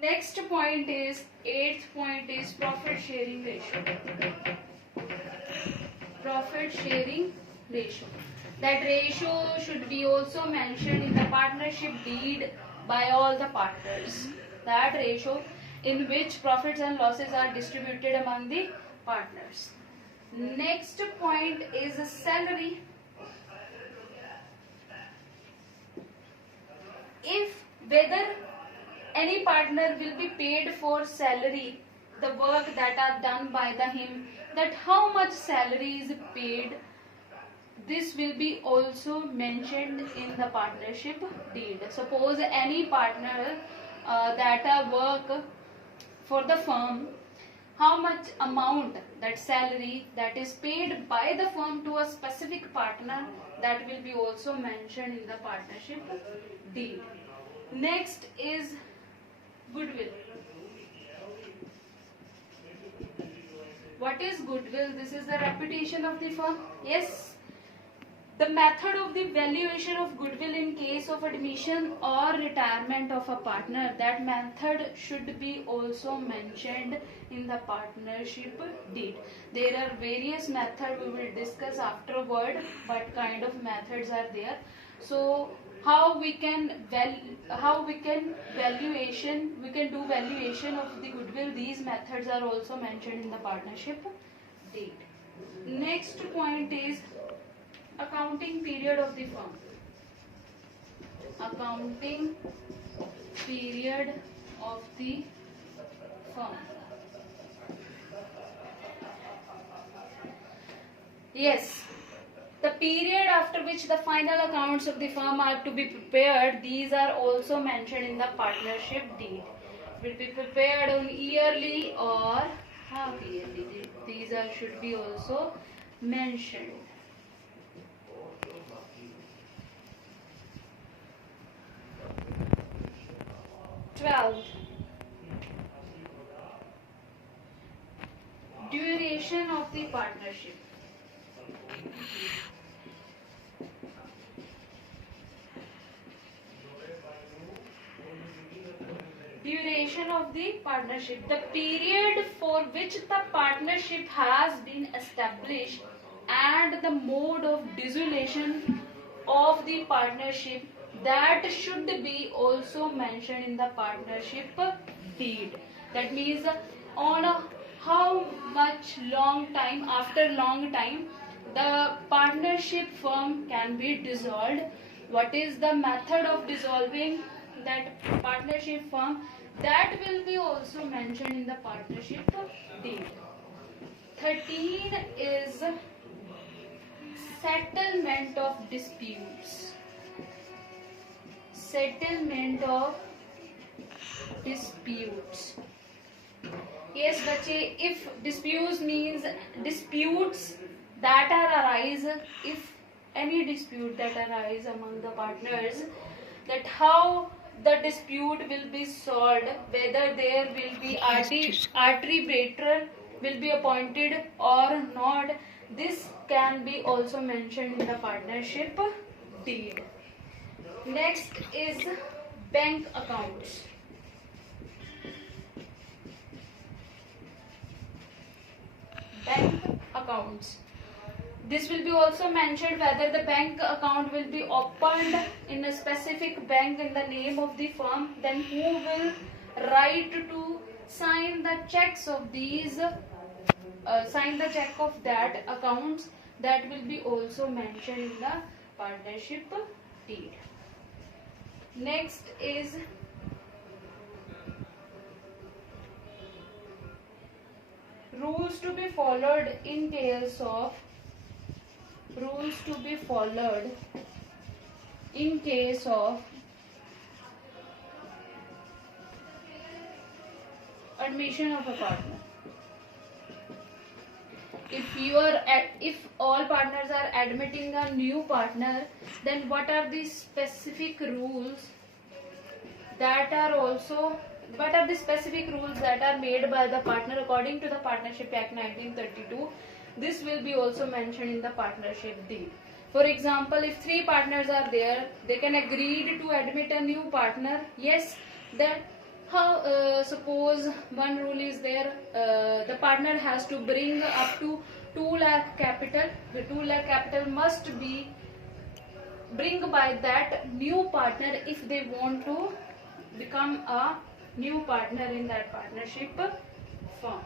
Next point is, eighth point is profit sharing ratio. Profit sharing ratio. That ratio should be also mentioned in the partnership deed by all the partners. That ratio in which profits and losses are distributed among the partners. Next point is salary. If whether any partner will be paid for salary, the work that are done by him, that how much salary is paid, this will be also mentioned in the partnership deed. Suppose any partner that work for the firm, how much amount, that salary that is paid by the firm to a specific partner, that will be also mentioned in the partnership deed. Next is goodwill. What is goodwill? This is the reputation of the firm. Yes. The method of the valuation of goodwill in case of admission or retirement of a partner, that method should be also mentioned in the partnership deed. There are various methods we will discuss afterward, what kind of methods are there. So how we can do valuation of the goodwill, these methods are also mentioned in the partnership deed. Next point is accounting period of the firm. Accounting period of the firm. Yes, the period after which the final accounts of the firm are to be prepared, these are also mentioned in the partnership deed. Will be prepared on yearly or half yearly. These should be also mentioned. 12. Duration of the partnership. Duration of the partnership. The period for which the partnership has been established and the mode of dissolution of the partnership, that should be also mentioned in the partnership deed. That means on how much after long time the partnership firm can be dissolved. What is the method of dissolving that partnership firm, that will be also mentioned in the partnership deed. 13 is settlement of disputes. Settlement of disputes. Yes, bache, if disputes means disputes that arise, if any dispute that arise among the partners, that how the dispute will be solved, whether there will be arbitrator will be appointed or not, this can be also mentioned in the partnership deed. Next is bank accounts. Bank accounts. This will be also mentioned whether the bank account will be opened in a specific bank in the name of the firm, then who will write to sign the checks of these, sign the check of that accounts, that will be also mentioned in the partnership deed. Next is rules to be followed in case of admission of a partner. If all partners are admitting a new partner, then what are the specific rules that are made by the partner according to the Partnership Act 1932? This will be also mentioned in the partnership deed. For example, if 3 partners are there, they can agree to admit a new partner. Yes, that How suppose one rule is there, the partner has to bring up to 2 lakh capital. The 2 lakh capital must be bring by that new partner if they want to become a new partner in that partnership firm.